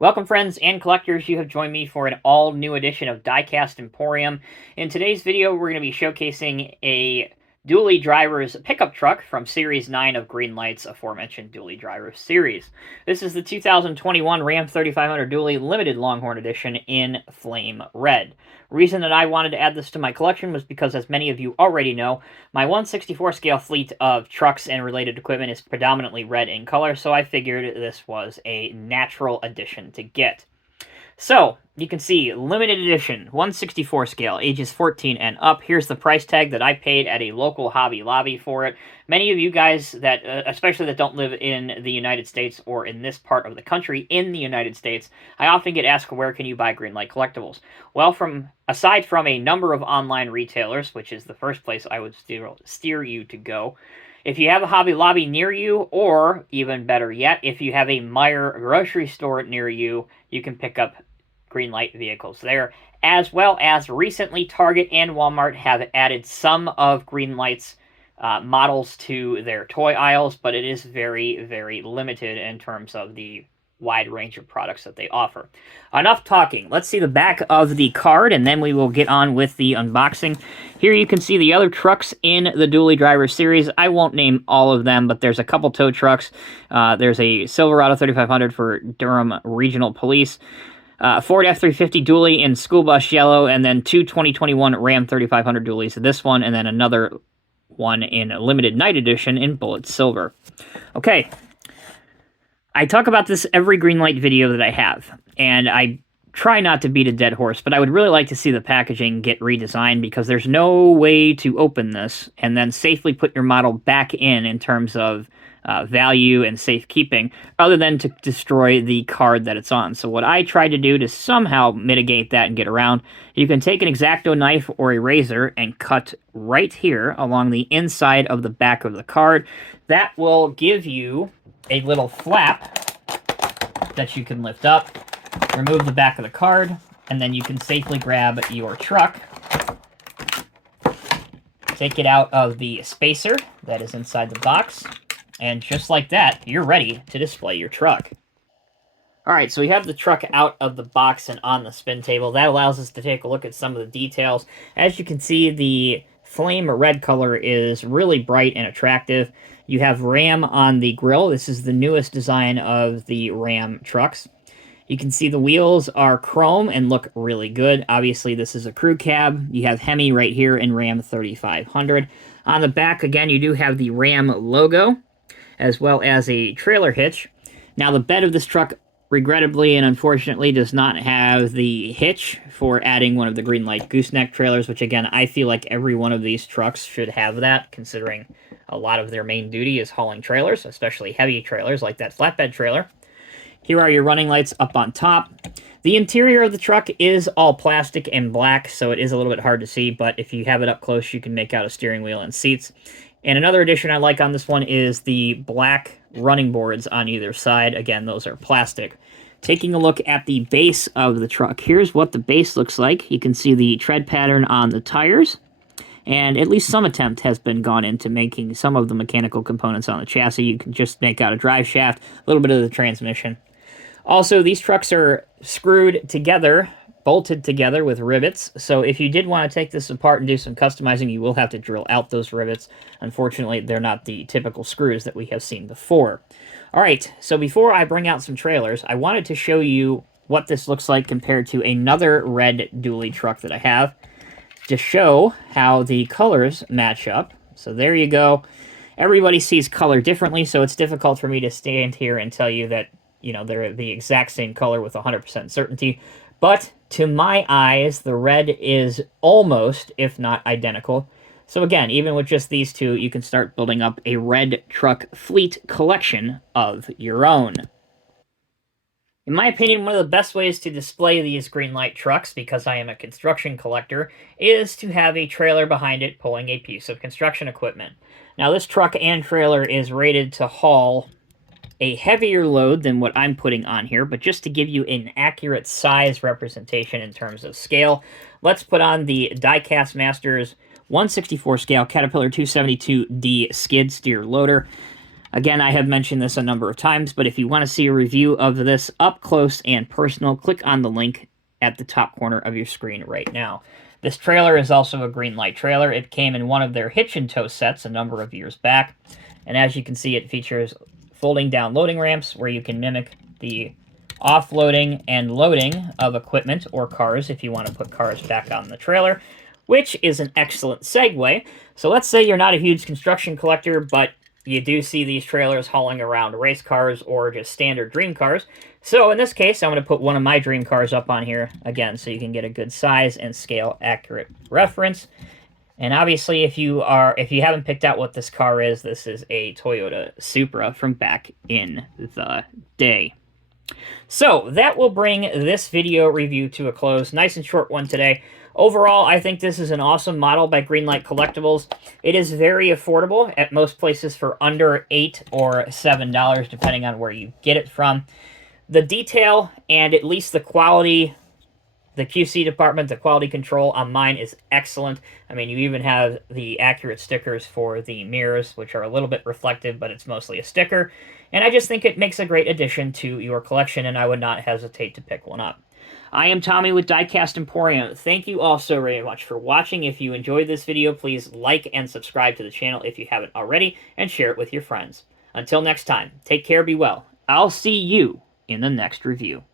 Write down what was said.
Welcome, friends and collectors. You have joined me for an all-new edition of Diecast Emporium. In today's video, we're going to be showcasing a Dually Drivers pickup truck from Series 9 of Greenlight's aforementioned Dually Drivers series. This is the 2021 Ram 3500 Dually Limited Longhorn Edition in Flame Red. Reason that I wanted to add this to my collection was because, as many of you already know, my 1/64 scale fleet of trucks and related equipment is predominantly red in color, so I figured this was a natural addition to get. So, you can see, limited edition, 1/64 scale, ages 14 and up. Here's the price tag that I paid at a local Hobby Lobby for it. Many of you guys that, especially that don't live in the United States or in this part of the country in the United States, I often get asked, where can you buy Greenlight Collectibles? Well, aside from a number of online retailers, which is the first place I would steer you to go, if you have a Hobby Lobby near you, or even better yet, if you have a Meijer grocery store near you, you can pick up Greenlight vehicles there, as well as recently Target and Walmart have added some of Greenlight's models to their toy aisles, but it is very, very limited in terms of the wide range of products that they offer. Enough talking. Let's see the back of the card, and then we will get on with the unboxing. Here you can see the other trucks in the Dually Driver series. I won't name all of them, but there's a couple tow trucks. There's a Silverado 3500 for Durham Regional Police, Ford F-350 Dually in School Bus Yellow, and then two 2021 Ram 3500 Duallys. This one, and then another one in Limited Night Edition in Bullet Silver. Okay, I talk about this every Greenlight video that I have, and I try not to beat a dead horse, but I would really like to see the packaging get redesigned, because there's no way to open this and then safely put your model back in terms of value and safekeeping, other than to destroy the card that it's on. So what I tried to do to somehow mitigate that and get around, you can take an X-Acto knife or a razor and cut right here along the inside of the back of the card. That will give you a little flap that you can lift up, remove the back of the card, and then you can safely grab your truck, take it out of the spacer that is inside the box, and just like that, you're ready to display your truck. Alright, so we have the truck out of the box and on the spin table. That allows us to take a look at some of the details. As you can see, the flame red color is really bright and attractive. You have Ram on the grille. This is the newest design of the Ram trucks. You can see the wheels are chrome and look really good. Obviously, this is a crew cab. You have Hemi right here in Ram 3500. On the back, again, you do have the Ram logo, as well as a trailer hitch. Now, the bed of this truck, regrettably and unfortunately, does not have the hitch for adding one of the Greenlight gooseneck trailers, which, again, I feel like every one of these trucks should have that, considering a lot of their main duty is hauling trailers, especially heavy trailers like that flatbed trailer. Here are your running lights up on top. The interior of the truck is all plastic and black, so it is a little bit hard to see, but if you have it up close, you can make out a steering wheel and seats. And another addition I like on this one is the black running boards on either side. Again, those are plastic. Taking a look at the base of the truck, here's what the base looks like. You can see the tread pattern on the tires, and at least some attempt has been gone into making some of the mechanical components on the chassis. You can just make out a drive shaft, a little bit of the transmission. Also, these trucks are screwed together, bolted together with rivets, so if you did want to take this apart and do some customizing, you will have to drill out those rivets. Unfortunately, they're not the typical screws that we have seen before. Alright, so before I bring out some trailers, I wanted to show you what this looks like compared to another red Dually truck that I have, to show how the colors match up. So there you go. Everybody sees color differently, so it's difficult for me to stand here and tell you that, you know, they're the exact same color with 100% certainty. But to my eyes, the red is almost, if not identical. So again, even with just these two, you can start building up a red truck fleet collection of your own. In my opinion, one of the best ways to display these Greenlight trucks, because I am a construction collector, is to have a trailer behind it pulling a piece of construction equipment. Now, this truck and trailer is rated to haul a heavier load than what I'm putting on here, but just to give you an accurate size representation in terms of scale, let's put on the Diecast Masters 1/64 scale Caterpillar 272D skid steer loader. Again, I have mentioned this a number of times, but if you want to see a review of this up close and personal, click on the link at the top corner of your screen right now. This trailer is also a Greenlight trailer. It came in one of their hitch and tow sets a number of years back, and as you can see, it features folding down loading ramps where you can mimic the offloading and loading of equipment or cars if you want to put cars back on the trailer, which is an excellent segue. So let's say you're not a huge construction collector, but you do see these trailers hauling around race cars or just standard dream cars. So in this case, I'm going to put one of my dream cars up on here again so you can get a good size and scale accurate reference. And obviously, if you haven't picked out what this car is, this is a Toyota Supra from back in the day. So that will bring this video review to a close. Nice and short one today. Overall, I think this is an awesome model by Greenlight Collectibles. It is very affordable at most places for under $8 or $7, depending on where you get it from. The detail and at least the quality, the QC department, the quality control on mine is excellent. I mean, you even have the accurate stickers for the mirrors, which are a little bit reflective, but it's mostly a sticker. And I just think it makes a great addition to your collection, and I would not hesitate to pick one up. I am Tommy with Diecast Emporium. Thank you all so very much for watching. If you enjoyed this video, please like and subscribe to the channel if you haven't already, and share it with your friends. Until next time, take care, be well. I'll see you in the next review.